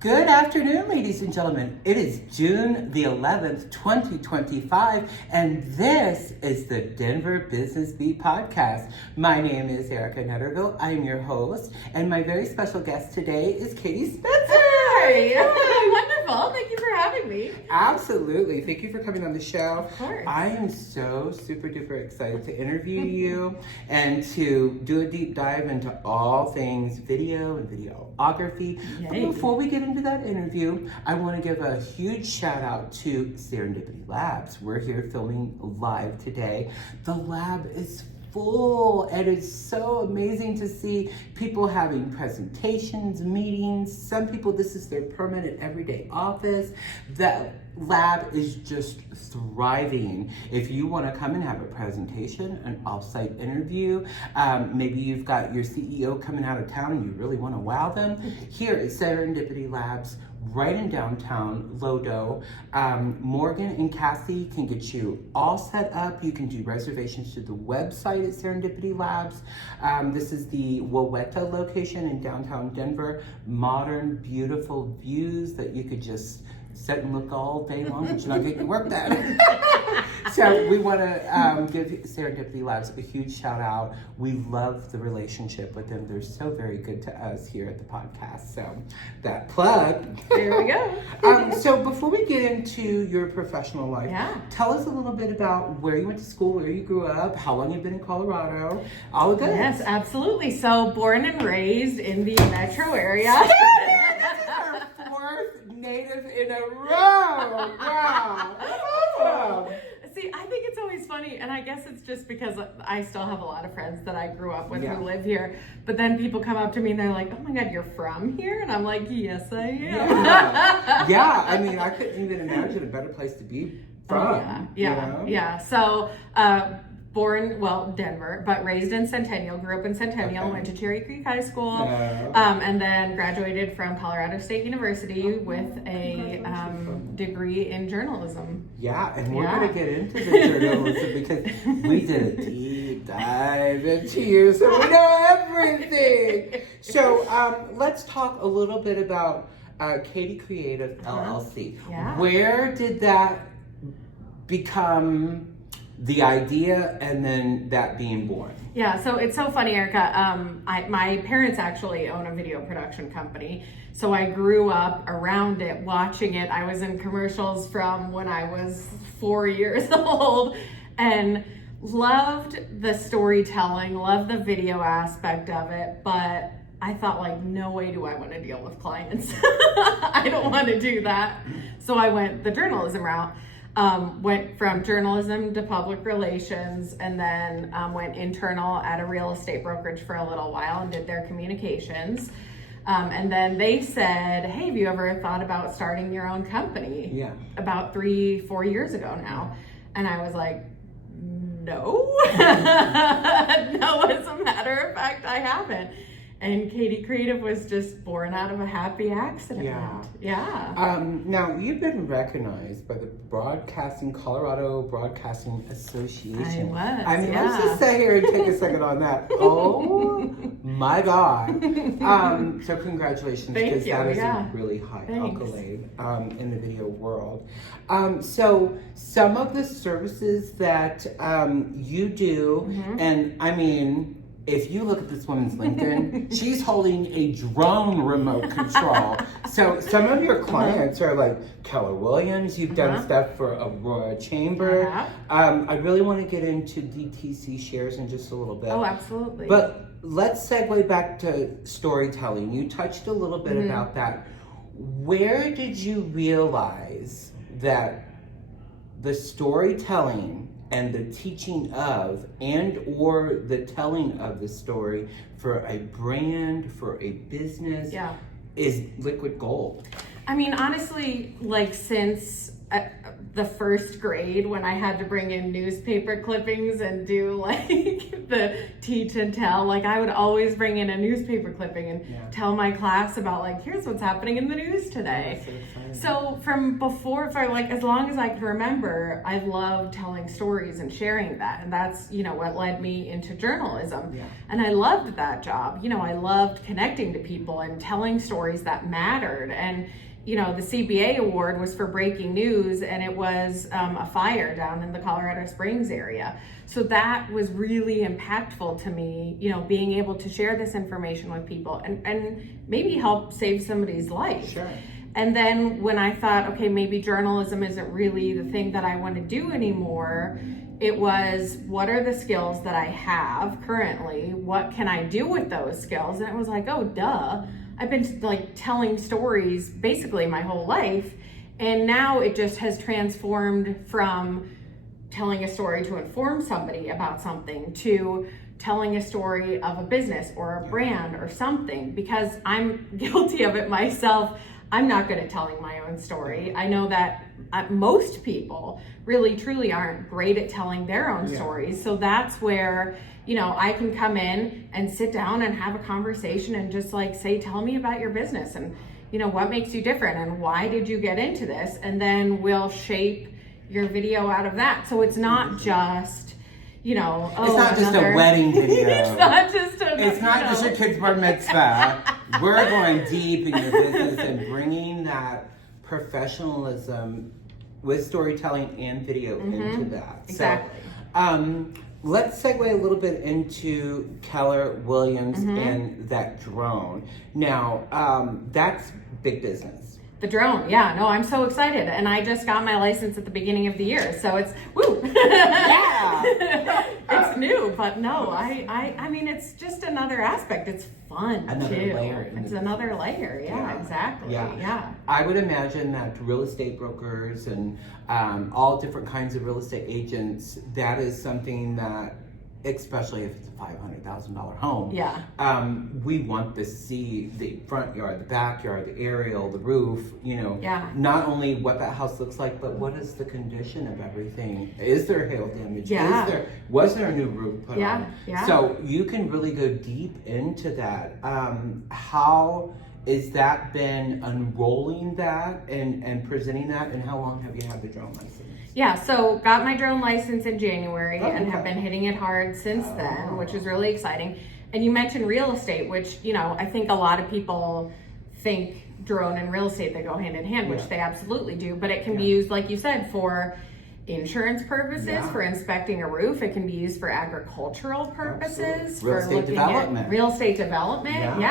Good afternoon, ladies and gentlemen. It is June the 11th, 2025, and this is the Denver Business Beat Podcast. My name is Arica Netterville. I am your host, and my very special guest today is Katie Spencer. Hi, wonderful. Thank you for having me. Absolutely. Thank you for coming on the show. Of course. I am so super duper excited to interview you and to do a deep dive into all things video and videography. Yay. But before we get into that interview, I want to give a huge shout out to Serendipity Labs. We're here filming live today. The lab is full, and it's so amazing to see people having presentations, meetings. Some people, this is their permanent everyday office. The lab is just thriving. If you want to come and have a presentation, an off-site interview, maybe you've got your CEO coming out of town and you really want to wow them, here at Serendipity Labs, right in downtown Lodo. Morgan and Cassie can get you all set up. You can do reservations through the website at Serendipity Labs. This is the Waweta location in downtown Denver. Modern, beautiful views that you could just sit and look all day long, but you're not getting your work done. So we want to give Serendipity Labs a huge shout out. We love the relationship with them. They're so very good to us here at the podcast. So that plug. There we go. So before we get into your professional life, tell us a little bit about where you went to school, where you grew up, how long you've been in Colorado, all of that. Yes, absolutely. So born and raised in the metro area. Our fourth native in a row. Wow. Awesome. See, I think it's always funny, and I guess it's just because I still have a lot of friends that I grew up with who live here, but then people come up to me and they're like, oh my God, you're from here? And I'm like, yes, I am. Yeah, I mean, I couldn't even imagine a better place to be from. Yeah. So, born, Denver, but raised in Centennial, grew up in Centennial, went to Cherry Creek High School, and then graduated from Colorado State University with a degree in journalism. Yeah, and we're going to get into the journalism because we did a deep dive into you, so we know everything. So let's talk a little bit about Katie Creative LLC. Yeah. Where did that become the idea and then that being born? Yeah, so it's so funny, Erica. My parents actually own a video production company. So I grew up around it, watching it. I was in commercials from when I was 4 years old and loved the storytelling, loved the video aspect of it. But I thought, like, no way do I want to deal with clients. I don't want to do that. So I went the journalism route. Went from journalism to public relations, and then went internal at a real estate brokerage for a little while and did their communications. And then they said, hey, have you ever thought about starting your own company? Yeah. About 3-4 years ago now. And I was like, no. No, as a matter of fact, I haven't. And Katie Creative was just born out of a happy accident. Yeah. Now, you've been recognized by the Colorado Broadcasting Association. I was, let's just stay here and take a second on that. Oh, my God. So congratulations, because that is a really high accolade in the video world. So some of the services that you do, and I mean, if you look at this woman's LinkedIn, she's holding a drone remote control. So some of your clients are like Keller Williams. You've done stuff for Aurora Chamber. I really want to get into DTC shares in just a little bit. Oh, absolutely. But let's segue back to storytelling. You touched a little bit about that. Where did you realize that the storytelling and the teaching of and or the telling of the story for a brand, for a business is liquid gold? I mean, honestly, like since the first grade when I had to bring in newspaper clippings and do like the teach and tell. Like I would always bring in a newspaper clipping and tell my class about like, here's what's happening in the news today. So from before, for like as long as I can remember, I loved telling stories and sharing that. And that's, you know, what led me into journalism. Yeah. And I loved that job. You know, I loved connecting to people and telling stories that mattered. And you know, the CBA award was for breaking news, and it was a fire down in the Colorado Springs area. So that was really impactful to me, you know, being able to share this information with people and maybe help save somebody's life. Sure. And then when I thought, okay, maybe journalism isn't really the thing that I want to do anymore, it was, what are the skills that I have currently? What can I do with those skills? And it was like, oh, duh. I've been like telling stories basically my whole life, and now it just has transformed from telling a story to inform somebody about something to telling a story of a business or a brand or something, because I'm guilty of it myself. I'm not good at telling my own story. I know that most people really truly aren't great at telling their own stories. So that's where, you know, I can come in and sit down and have a conversation and just like say, tell me about your business and, you know, what makes you different and why did you get into this? And then we'll shape your video out of that. So it's not just, you know, it's not just a wedding video. It's not just your kid's bar mitzvah. We're going deep in your business and bringing that professionalism with storytelling and video into that. Exactly. So, let's segue a little bit into Keller Williams and that drone. Now, that's big business. The drone, yeah, no, I'm so excited. And I just got my license at the beginning of the year, so it's, woo! Yeah! It's new, but no, I mean, it's just another aspect. It's fun, another too. Layer it's another layer, yeah, exactly, yeah. I would imagine that real estate brokers and all different kinds of real estate agents, that is something that, especially if it's a $500,000 home, we want to see the front yard, the backyard, the aerial, the roof, you know, not only what that house looks like, but what is the condition of everything. Is there hail damage? Was there a new roof put on? So you can really go deep into that. How is that been unrolling that and presenting that, and how long have you had the drone license? Yeah, so got my drone license in January and have been hitting it hard since then, which is really exciting. And you mentioned real estate, which, you know, I think a lot of people think drone and real estate, they go hand in hand, which they absolutely do, but it can be used, like you said, for insurance purposes, for inspecting a roof. It can be used for agricultural purposes, real estate development. Real estate development,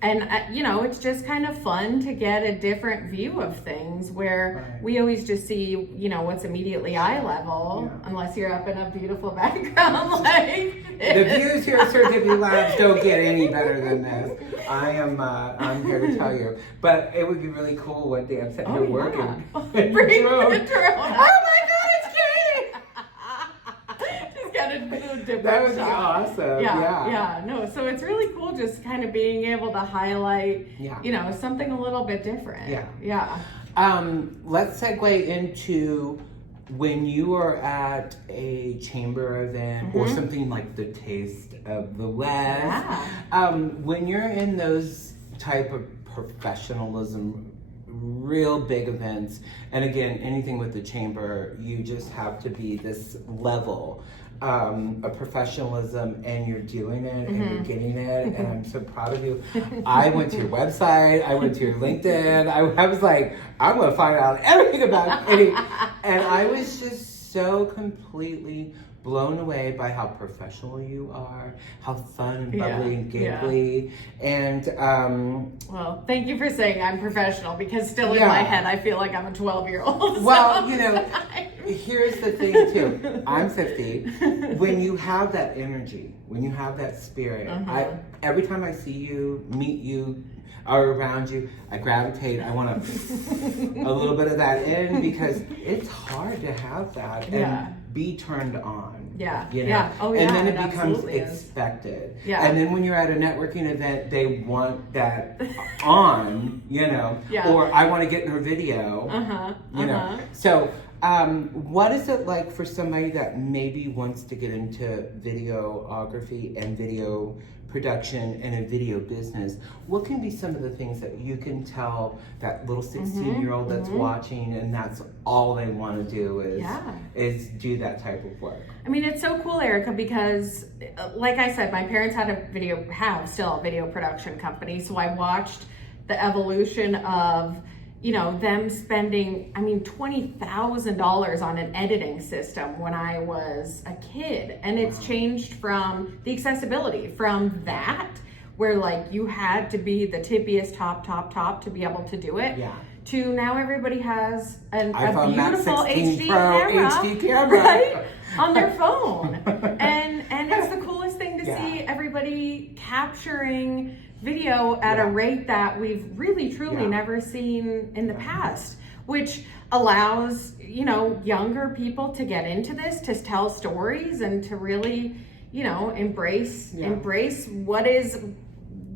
And, you know, it's just kind of fun to get a different view of things where we always just see, you know, what's immediately eye level, unless you're up in a beautiful background like the views here at Serendipity Labs don't get any better than this. I'm here to tell you. But it would be really cool one day I'm sitting here working. Bring the drone. Oh my God, it's Kate! Just got to do a different That would be shot. awesome. No, so it's really cool just kind of being able to highlight, you know, something a little bit different. Let's segue into when you are at a chamber event or something like the Taste of the West. When you're in those type of professionalism, real big events, and again, anything with the chamber, you just have to be this level of professionalism, and you're doing it and you're getting it, and I'm so proud of you. I went to your website, I went to your LinkedIn, I was like, I'm gonna find out everything about it, and I was just so completely blown away by how professional you are, how fun and bubbly and giggly, and well, thank you for saying I'm professional, because still in my head I feel like I'm a 12-year-old. Well, you know, here's the thing too. I'm 50. When you have that energy, when you have that spirit, every time I see you, meet you, or around you, I gravitate. I want a little bit of that in, because it's hard to have that and be turned on. Yeah. You know? Yeah. Oh, yeah. And then it becomes absolutely is. expected. Yeah. And then when you're at a networking event, they want that on, Yeah. or I want to get in her video, So, what is it like for somebody that maybe wants to get into videography and video production and a video business? What can be some of the things that you can tell that little 16-year-old that's watching and that's all they want to do is do that type of work? I mean, it's so cool, Arica, because like I said, my parents have still a video production company. So I watched the evolution of them spending, $20,000 on an editing system when I was a kid. And it's changed from the accessibility from that, where like you had to be the tippiest top to be able to do it. Yeah. To now everybody has a beautiful HD camera, right, on their phone. and it's the coolest thing to see everybody capturing video at a rate that we've really truly never seen in the past, which allows younger people to get into this, to tell stories, and to really embrace what is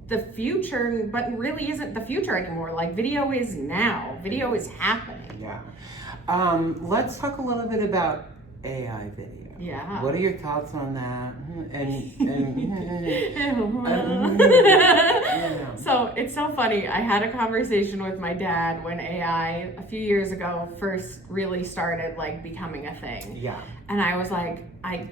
the future, but really isn't the future anymore. Like, video is now. Video is happening. Let's talk a little bit about AI video. Yeah. What are your thoughts on that? So it's so funny. I had a conversation with my dad when AI a few years ago first really started like becoming a thing. Yeah. And I was like, I'm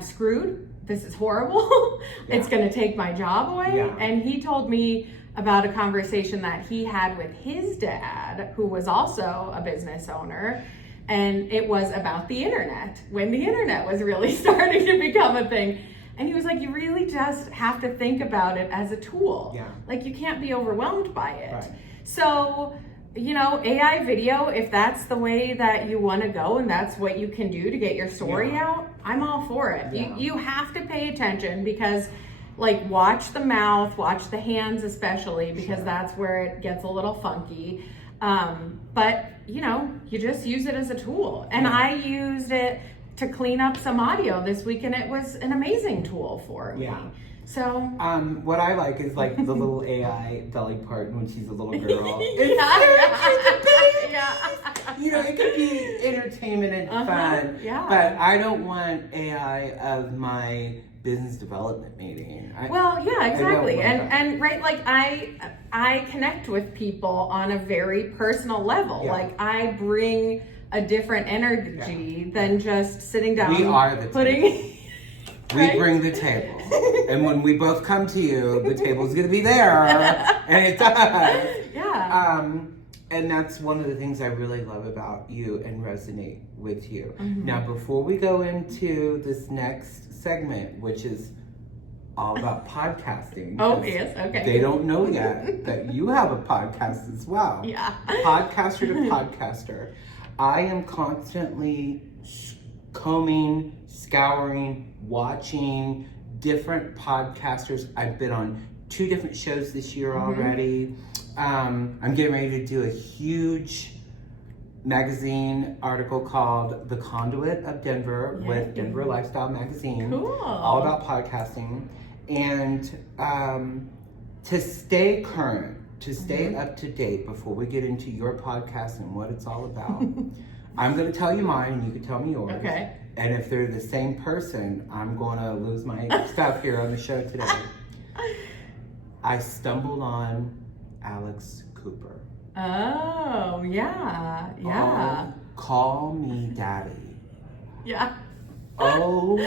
screwed. This is horrible. It's going to take my job away. Yeah. And he told me about a conversation that he had with his dad, who was also a business owner. And it was about the internet, when the internet was really starting to become a thing. And he was like, you really just have to think about it as a tool. Yeah. Like, you can't be overwhelmed by it. Right. So, AI video, if that's the way that you want to go and that's what you can do to get your story out, I'm all for it. Yeah. You have to pay attention, because like, watch the mouth, watch the hands especially, because that's where it gets a little funky. But you just use it as a tool. And I used it to clean up some audio this week, and it was an amazing tool for me. Yeah. So what I like is like the little AI Dolly Parton when she's a little girl. It could be entertainment and fun. Yeah. But I don't want AI of my business development meeting. Exactly. And right, like I connect with people on a very personal level. Yeah. Like, I bring a different energy than just sitting down. We are the putting. We bring the table. And when we both come to you, the table's going to be there. And it does. Yeah. And that's one of the things I really love about you and resonate with you. Mm-hmm. Now, before we go into this next segment, which is all about podcasting. Oh, yes, okay. They don't know yet that you have a podcast as well. Yeah. Podcaster to podcaster. I am constantly combing, scouring, watching different podcasters. I've been on 2 different shows this year already. I'm getting ready to do a huge magazine article called The Conduit of Denver with Denver Lifestyle Magazine. Cool. All about podcasting. And to stay current, to stay up to date before we get into your podcast and what it's all about, I'm going to tell you mine and you can tell me yours. Okay. And if they're the same person, I'm going to lose my stuff here on the show today. I stumbled on Alex Cooper. Oh, yeah. Yeah. Oh, call me daddy. Yeah. Oh.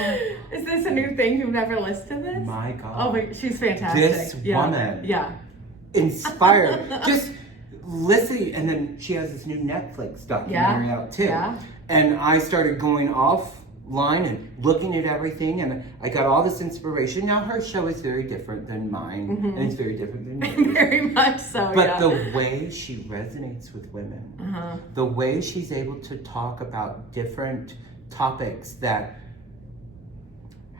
Is this a new thing? You've never listened to this? My God. Oh, but she's fantastic. This woman. Yeah. Inspired. Just listening. And then she has this new Netflix documentary out too. Yeah. And I started going offline and looking at everything, and I got all this inspiration. Now her show is very different than mine, and it's very different than yours. Very much so, But the way she resonates with women, the way she's able to talk about different topics that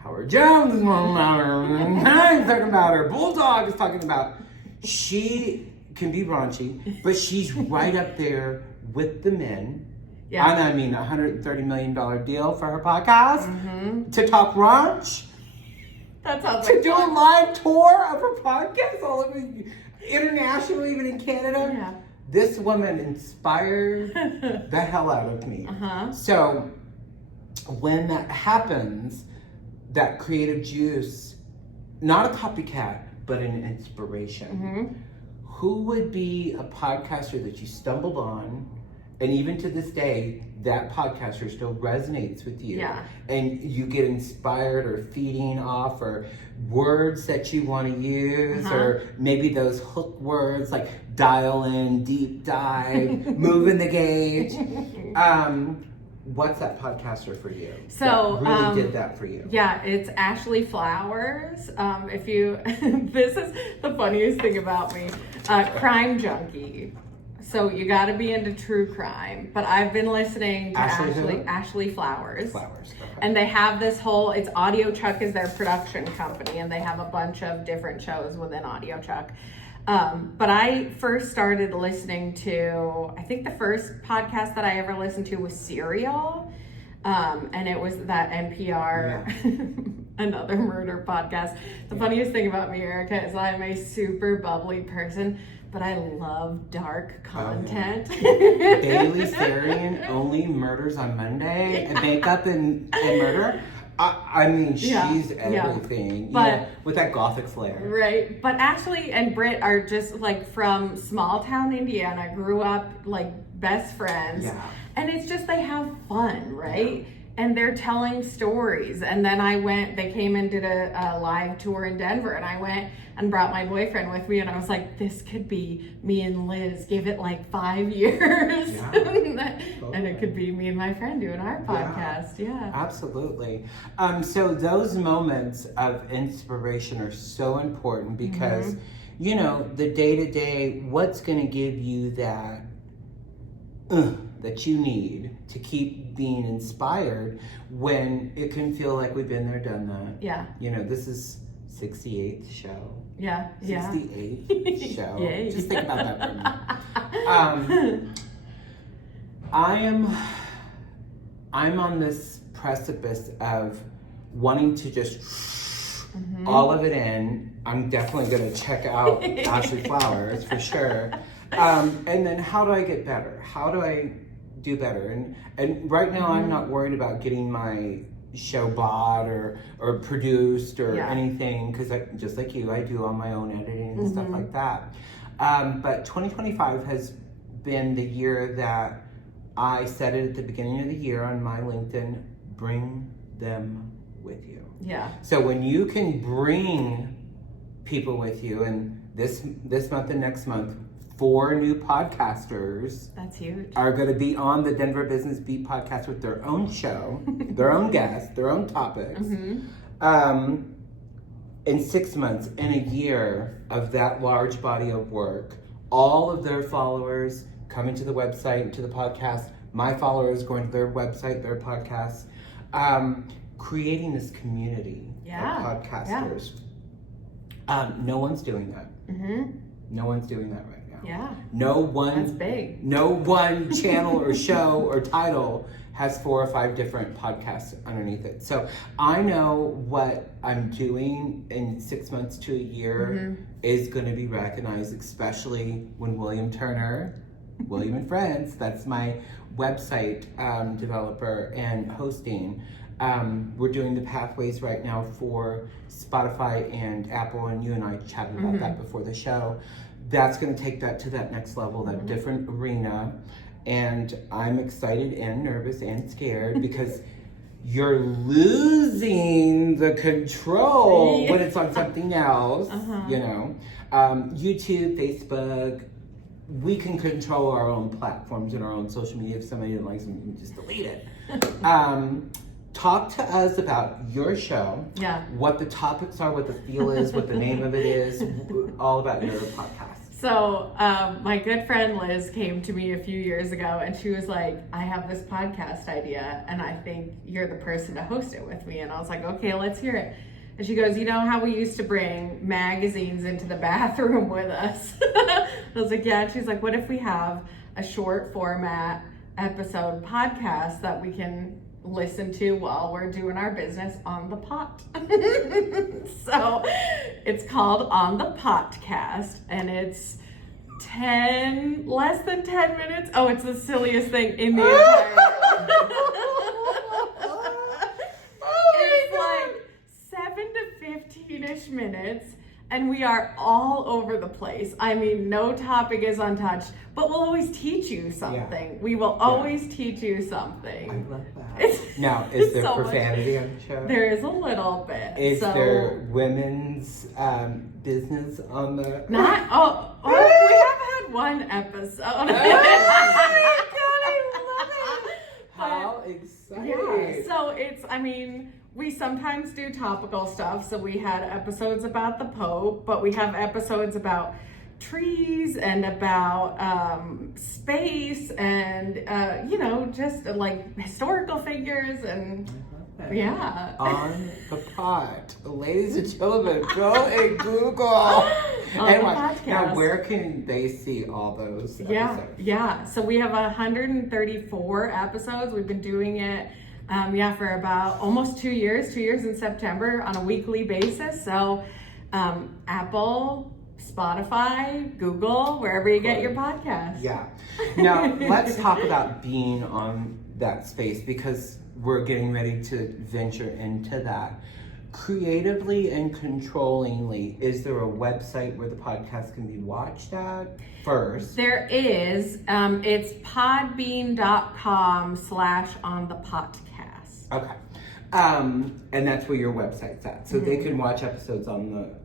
Howard Jones is talking about her, and I'm talking about her, Bulldog is talking about. She can be raunchy, but she's right up there with the men Yeah. And I mean, $130 million deal for her podcast to talk ranch. That sounds to like do a live tour of her podcast all over internationally, even in Canada. Yeah. This woman inspired the hell out of me. So when that happens, that creative juice, not a copycat, but an inspiration. Who would be a podcaster that you stumbled on, and even to this day, that podcaster still resonates with you, and you get inspired or feeding off, or words that you want to use, or maybe those hook words like dial in, deep dive, moving the gauge. What's that podcaster for you? So that really did that for you? Yeah, it's Ashley Flowers. If you, this is the funniest thing about me, crime junkie. So you got to be into true crime. But I've been listening to Ashley Flowers. Flowers. Okay. And they have this whole, it's Audio Chuck is their production company, and they have a bunch of different shows within Audio Chuck. But I first started listening to, I think the first podcast that I ever listened to was Serial. And it was that NPR, another murder podcast. The funniest thing about me, Arica, is I'm a super bubbly person, but I love dark content. Bailey Sarian only murders on Monday, and makeup and murder. I mean, she's everything, but with that gothic flair. Right, but Ashley and Britt are just like from small town Indiana, grew up like best friends. And it's just, they have fun, right? And they're telling stories. And then they came and did a live tour in Denver, and I went and brought my boyfriend with me, and I was like, this could be me and Liz, give it like 5 years. And it could be me and my friend doing our podcast. Absolutely. So those moments of inspiration are so important because, you know, the day-to-day, what's going to give you that that you need to keep being inspired when it can feel like we've been there, done that. You know, this is 68th show. 68th show. Yay. Just think about that for a minute. I'm on this precipice of wanting to just all of it in. I'm definitely going to check out Ashley Flowers for sure. And then how do I get better? How do I do better? And right now I'm not worried about getting my show bought or produced or anything, because just like you, I do all my own editing and stuff like that. But 2025 has been the year that I said it at the beginning of the year on my LinkedIn, bring them with you. So when you can bring people with you, and this month and next month, 4 new podcasters are going to be on the Denver Business Beat podcast with their own show, their own guests, their own topics. In 6 months, in a year of that large body of work, all of their followers coming to the website and to the podcast, my followers going to their website, their podcasts, creating this community of podcasters. No one's doing that. No one's doing that right now. No one. That's big. No one channel or show or title has 4 or 5 different podcasts underneath it. So I know what I'm doing in 6 months to a year is going to be recognized, especially when William Turner, William and Friends, that's my website developer and hosting. We're doing the pathways right now for Spotify and Apple, and you and I chatted about that before the show. That's going to take that to that next level, that different arena. And I'm excited and nervous and scared because you're losing the control when it's on something else, you know. YouTube, Facebook, we can control our own platforms and our own social media. If somebody didn't like something, you can just delete it. Talk to us about your show, what the topics are, what the feel is, what the name of it is, all about your podcast. So my good friend Liz came to me a few years ago, and she was like, I have this podcast idea, and I think you're the person to host it with me. And I was like, okay, let's hear it. And she goes, you know how we used to bring magazines into the bathroom with us? I was like, yeah. And she's like, what if we have a short format episode podcast that we can listen to while we're doing our business on the pot. So it's called On the Podcast, and it's less than 10 minutes. Oh, it's the silliest thing in the entire world. It's like 7 to 15-ish minutes, and we are all over the place. I mean, no topic is untouched, but we'll always teach you something. Yeah. We will always teach you something. I love that. Now, is there profanity on the show? There is a little bit. Is there women's business on the... Not, we have had one episode. Oh my God, I love it. How exciting. Yeah, so we sometimes do topical stuff. So we had episodes about the Pope, but we have episodes about trees and about space and, just like historical figures and yeah. On the Pot. Ladies and gentlemen, go and Google. Now, where can they see all those episodes? Yeah. So we have 134 episodes. We've been doing it for about almost 2 years, 2 years in September on a weekly basis. So Apple, Spotify, Google, wherever you get your podcast. Yeah. Now, let's talk about being on that space, because we're getting ready to venture into that. Creatively and controllingly, is there a website where the podcast can be watched at first? There is. It's podbean.com/onthepodcast. Okay. And that's where your website's at. So they can watch episodes on the...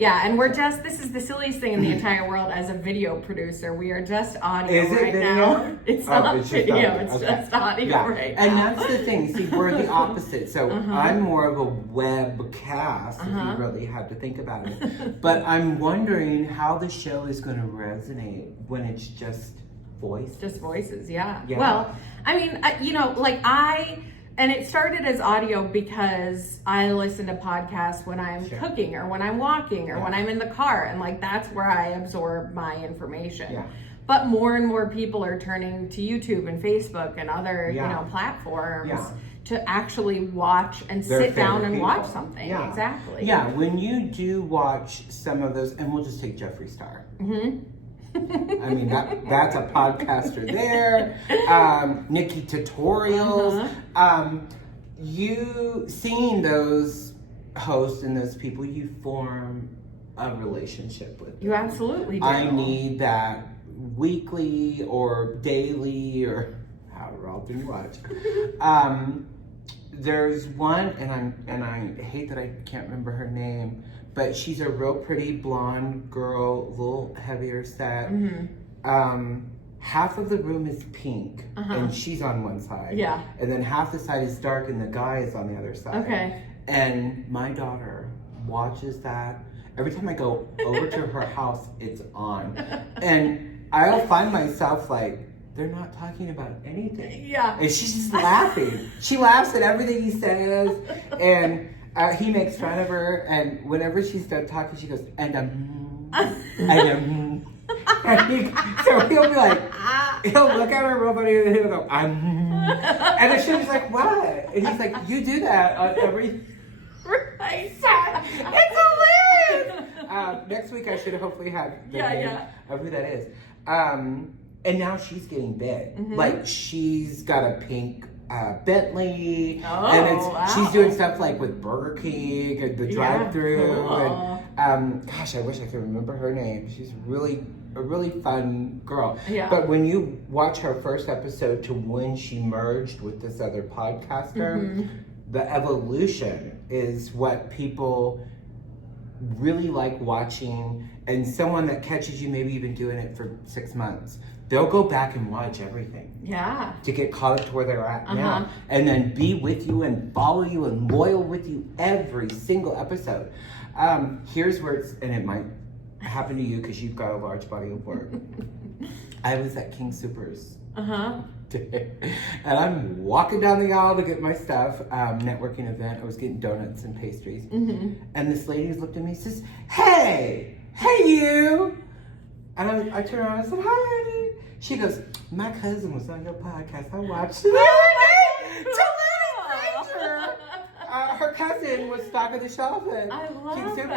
Yeah, and this is the silliest thing in the entire world as a video producer. We are just audio right now. It's not video, it's just audio right now. And that's the thing. See, we're the opposite. So I'm more of a webcast, if you really have to think about it. But I'm wondering how the show is going to resonate when it's just voice. Just voices, yeah. Well, I mean, and it started as audio because I listen to podcasts when I'm cooking or when I'm walking or when I'm in the car, and that's where I absorb my information. Yeah. But more and more people are turning to YouTube and Facebook and other platforms to actually watch and sit down and watch something. Yeah. Exactly. Yeah, when you do watch some of those, and we'll just take Jeffree Star. I mean, that's a podcaster there. Nikki Tutorials. You seeing those hosts and those people, you form a relationship with them. You absolutely do. I need that weekly or daily or however often you watch. There's one, and I hate that I can't remember her name, but she's a real pretty blonde girl, a little heavier set. Half of the room is pink, and she's on one side. Yeah. And then half the side is dark, and the guy is on the other side. Okay. And my daughter watches that. Every time I go over to her house, it's on. And I'll find myself they're not talking about anything. Yeah. And she's just laughing. She laughs at everything he says, and he makes fun of her, and whenever she's done talking, she goes, so he'll be he'll look at her real funny, and he'll go, and then she'll be like, what? And he's like, you do that on every... Right. It's hilarious! Next week I should hopefully have the name of who that is. And now she's getting big. She's got a pink Bentley, and she's doing stuff with Burger King and the drive-thru. Cool. And gosh, I wish I could remember her name. She's a really fun girl. Yeah. But when you watch her first episode to when she merged with this other podcaster, the evolution is what people really like watching, and someone that catches you, maybe you've been doing it for 6 months. They'll go back and watch everything. Yeah. To get caught up to where they're at now. And then be with you and follow you and loyal with you every single episode. Here's where it might happen to you because you've got a large body of work. I was at King Soopers today, and I'm walking down the aisle to get my stuff, networking event. I was getting donuts and pastries. And this lady looked at me and says, hey you. And I turned around and I said, hi, honey. She goes, my cousin was on your podcast. I watched it. Her cousin was stocking the shelf at I love King Soopers.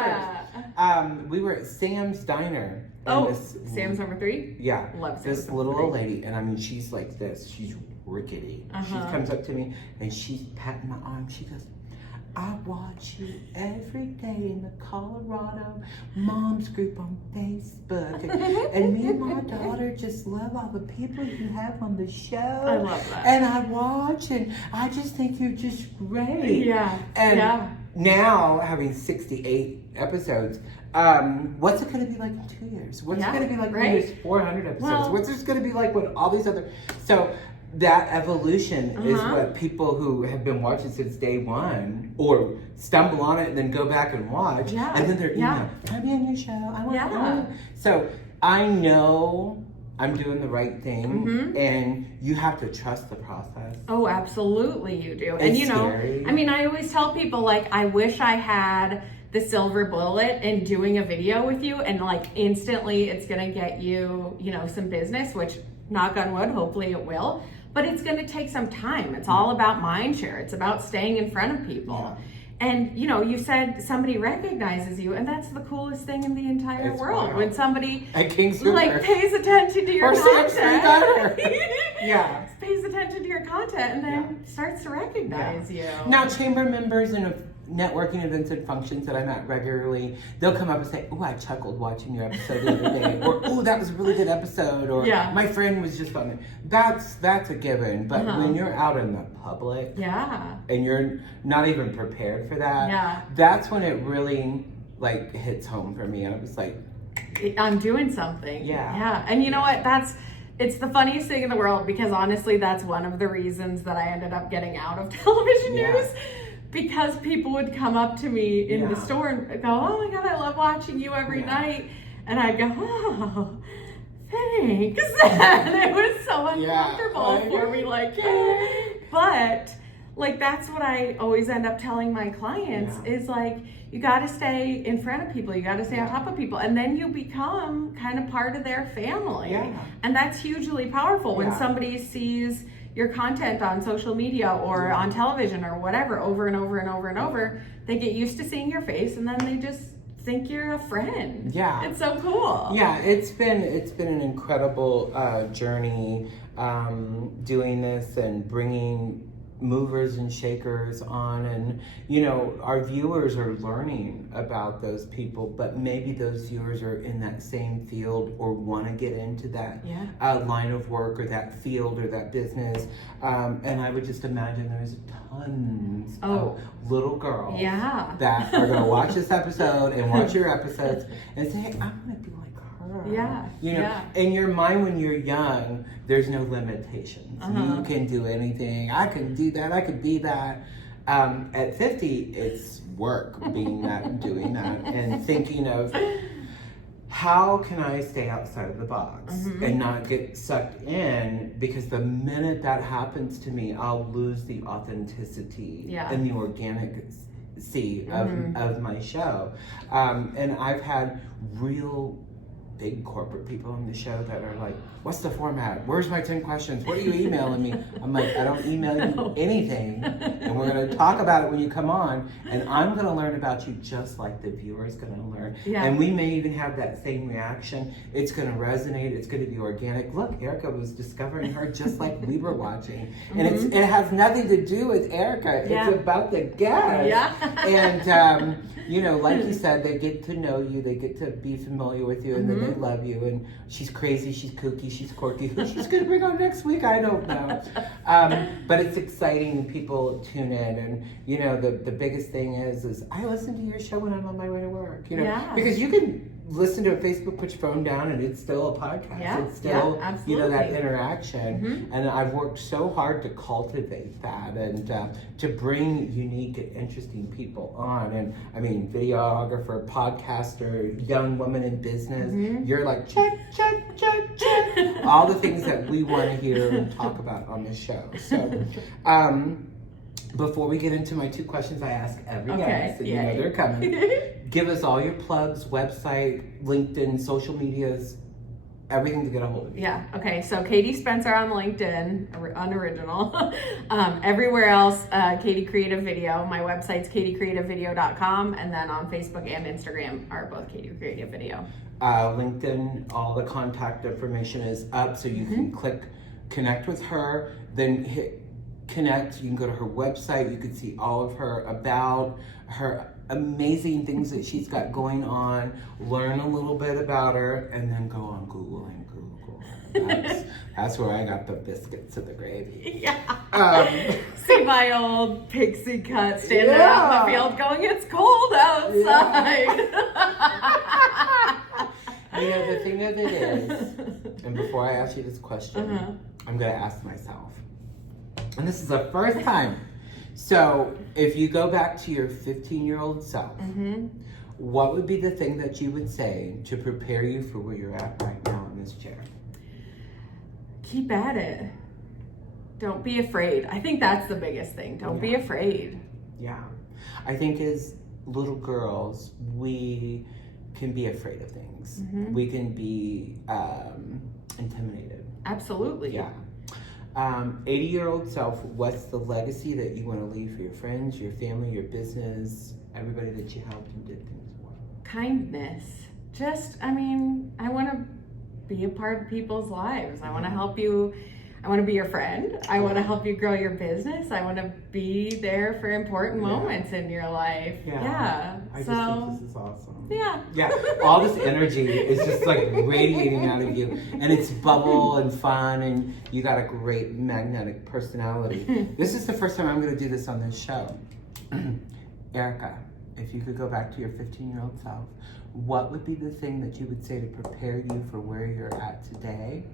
that. We were at Sam's Diner. And Sam's number 3? Yeah. Love Sam's this number little 3. old lady, and I mean, she's like this. She's rickety. She comes up to me, and she's patting my arm. She goes, I watch you every day in the Colorado Moms group on Facebook. And me and my daughter just love all the people you have on the show. I love that. And I watch, and I just think you're just great. Yeah. And now, having 68 episodes, what's it going to be like in 2 years? What's it going to be like when there's 400 episodes? Well, what's it going to be like with all these other... So that evolution is what people who have been watching since day one or stumble on it and then go back and watch. And then they're email, I'm in your show. I want to. So I know I'm doing the right thing, and you have to trust the process. Oh, absolutely you do. It's and you know, scary. I mean, I always tell people, like, I wish I had the silver bullet in doing a video with you and like instantly it's gonna get you, you know, some business, which knock on wood, hopefully it will. But it's gonna take some time. It's all about mind share. It's about staying in front of people. And you know, you said somebody recognizes you, and that's the coolest thing in the entire world. Wild. When somebody At King Super. like pays attention to your content. Pays attention to your content and then starts to recognize you. Now, chamber members and networking events and functions that I'm at regularly, they'll come up and say, oh, I chuckled watching your episode the other day, or oh, that was a really good episode, or my friend was just on it. That's a given. But when you're out in the public and you're not even prepared for that, that's when it really like hits home for me. I was like, I'm doing something. And you know what? It's the funniest thing in the world, because honestly, that's one of the reasons that I ended up getting out of television news. Because people would come up to me in the store and go, oh my God, I love watching you every night. And I'd go, oh, thanks. And it was so uncomfortable for me. Like, but like, that's what I always end up telling my clients is like, you got to stay in front of people. You got to stay on top of people. And then you become kind of part of their family. And that's hugely powerful when somebody sees your content on social media or on television or whatever over and over and over and over. They get used to seeing your face, and then they just think you're a friend. It's so cool. It's been an incredible journey doing this and bringing movers and shakers on, and you know, our viewers are learning about those people, but maybe those viewers are in that same field or want to get into that line of work or that field or that business, and I would just imagine there's tons of little girls that are going to watch this episode and watch your episodes and say, hey, I want to be like her. You know, in your mind when you're young, there's no limitations. You can do anything. I can do that. I could be that. At 50, it's work being that and doing that and thinking of how can I stay outside of the box and not get sucked in, because the minute that happens to me, I'll lose the authenticity and the organic of my show. And I've had real big corporate people on the show that are like, what's the format? Where's my 10 questions? What are you emailing me? I'm like, I don't email you anything. And we're going to talk about it when you come on. And I'm going to learn about you just like the viewer is going to learn. And we may even have that same reaction. It's going to resonate. It's going to be organic. Look, Arica was discovering her just like we were watching. And it has nothing to do with Arica. It's about the guest. And, you know, like you said, they get to know you. They get to be familiar with you. And then they love you. And she's crazy. She's kooky. She's quirky. Who she's going to bring on next week, I don't know. But it's exciting when people tune in. And, you know, the biggest thing is I listen to your show when I'm on my way to work. You know, because you can listen to a Facebook, put your phone down, and it's still a podcast. It's still, you know, that interaction. And I've worked so hard to cultivate that and to bring unique and interesting people on. And I mean, videographer, podcaster, young woman in business. You're like, check. All the things that we want to hear and talk about on this show. So, before we get into my 2 questions I ask every guest, and you know they're coming, give us all your plugs, website, LinkedIn, social medias, everything to get a hold of you. Yeah. Okay. So Katie Spencer on LinkedIn, unoriginal. Everywhere else, Katie Creative Video. My website's katiecreativevideo.com, and then on Facebook and Instagram are both Katie Creative Video. LinkedIn, all the contact information is up, so you can click connect with her, then hit connect. You can go to her website. You can see all of her about her amazing things that she's got going on, learn a little bit about her, and then go on Google and Google. That's where I got the biscuits and the gravy. Yeah. See my old pixie cut standing out in the field going, it's cold outside. You know, the thing of it is, and before I ask you this question, I'm going to ask myself, and this is the first time. So if you go back to your 15-year-old self, what would be the thing that you would say to prepare you for where you're at right now in this chair? Keep at it. Don't be afraid. I think that's the biggest thing. Don't be afraid. Yeah. I think as little girls, we can be afraid of things. We can be intimidated. Absolutely. Yeah. 80-year-old self, what's the legacy that you want to leave for your friends, your family, your business, everybody that you helped and did things for? Kindness. I want to be a part of people's lives. I want to help you. I want to be your friend. I want to help you grow your business. I want to be there for important moments in your life. Yeah. I just think this is awesome. Yeah. All this energy is just like radiating out of you, and it's bubble and fun, and you got a great magnetic personality. This is the first time I'm going to do this on this show. Arica, if you could go back to your 15-year-old self, what would be the thing that you would say to prepare you for where you're at today?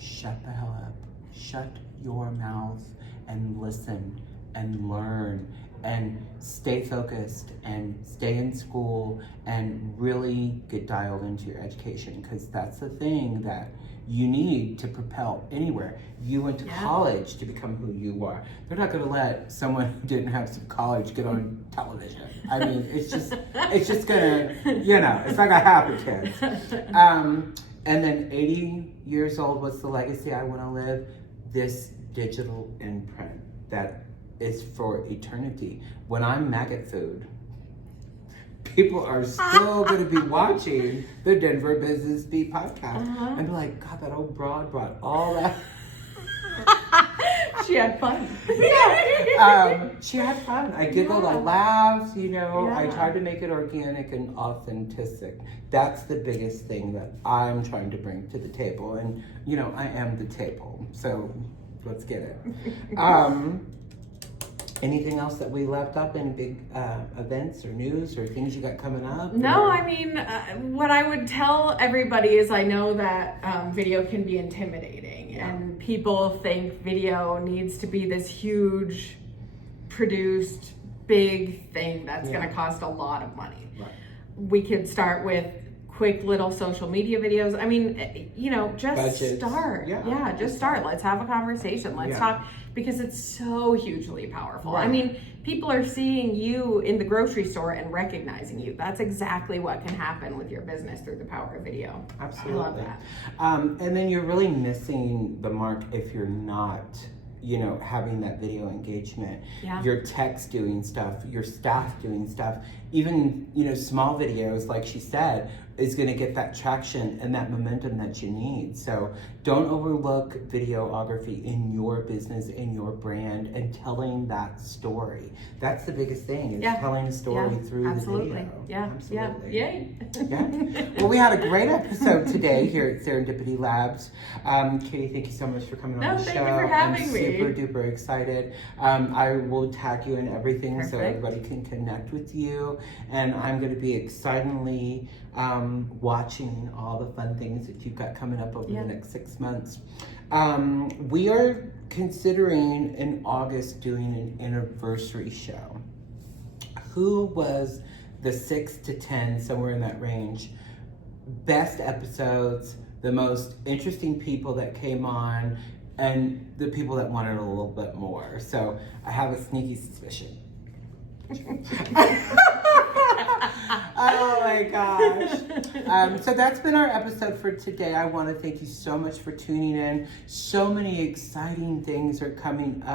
Shut the hell up. Shut your mouth and listen and learn and stay focused and stay in school and really get dialed into your education, because that's the thing that you need to propel anywhere. You went to college to become who you are. They're not going to let someone who didn't have some college get on television. I mean, it's just going to, it's like I have the kids. And then 80 years old, what's the legacy I want to live? This digital imprint that is for eternity. When I'm maggot food, people are still going to be watching the Denver Business Beat podcast and be like, God, that old broad brought all that. She had fun. She had fun. I giggled, I laughed, I tried to make it organic and authentic. That's the biggest thing that I'm trying to bring to the table. And, I am the table. So let's get it. Anything else that we left up? Any big events or news or things you got coming up? No, what I would tell everybody is I know that video can be intimidating and people think video needs to be this huge produced big thing that's going to cost a lot of money. Right. We could start with quick little social media videos. Just budgets. Start. Yeah, just start. Let's have a conversation. Let's talk, because it's so hugely powerful. Right. People are seeing you in the grocery store and recognizing you. That's exactly what can happen with your business through the power of video. Absolutely. I love that. And then you're really missing the mark if you're not having that video engagement, your text doing stuff, your staff doing stuff, even, small videos, like she said, is going to get that traction and that momentum that you need. So don't overlook videography in your business, in your brand, and telling that story. That's the biggest thing, is telling a story through the video. Absolutely. Yay. Well, we had a great episode today here at Serendipity Labs. Katie, thank you so much for coming on the show. Thank you for having me. I'm super duper excited. I will tag you in everything so everybody can connect with you. And I'm going to be excitedly watching all the fun things that you've got coming up over the next 6 months. We are considering in August doing an anniversary show. Who was the 6 to 10, somewhere in that range, best episodes, the most interesting people that came on, and the people that wanted a little bit more? So I have a sneaky suspicion. Oh my gosh. So that's been our episode for today. I want to thank you so much for tuning in. So many exciting things are coming up.